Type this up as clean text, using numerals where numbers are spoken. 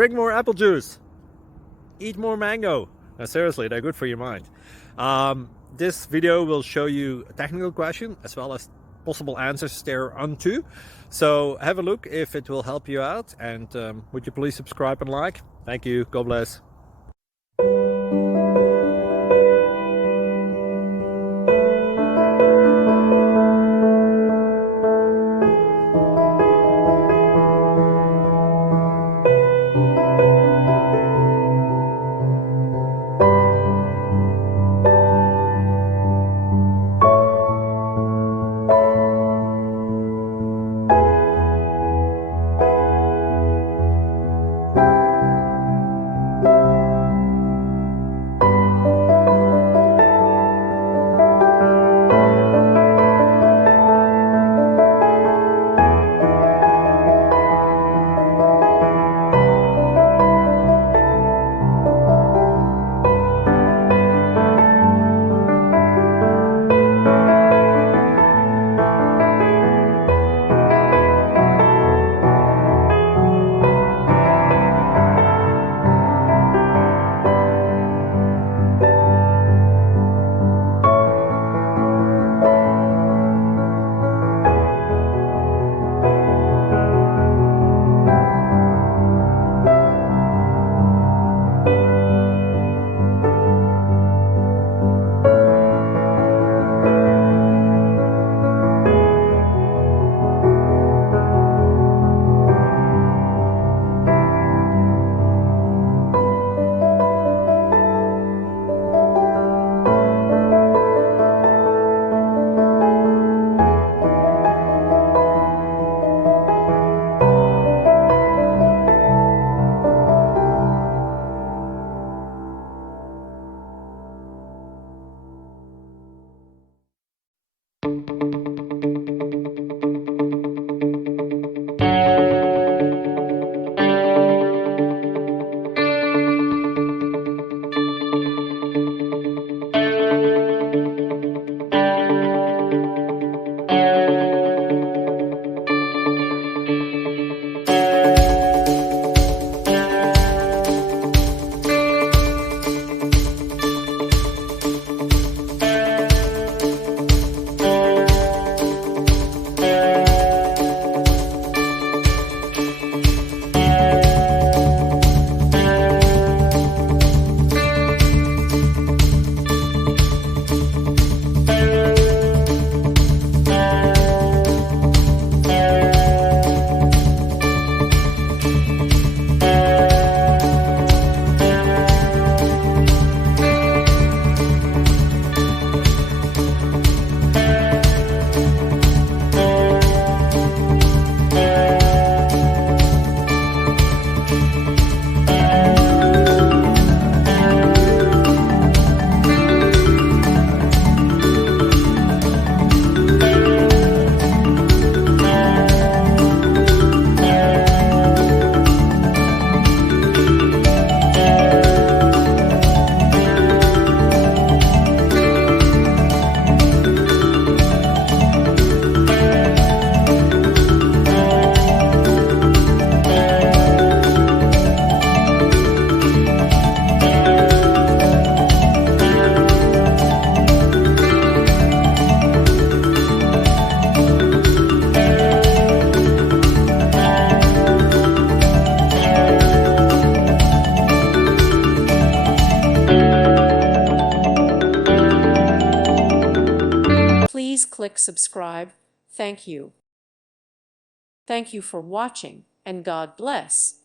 Drink more apple juice. Eat more mango. No, seriously, they're good for your mind. This video will show you a technical question as well as possible answers thereunto. So have a look if it will help you out, and would you please subscribe and like? Thank you. God bless. Please click subscribe. Thank you. Thank you for watching, and God bless.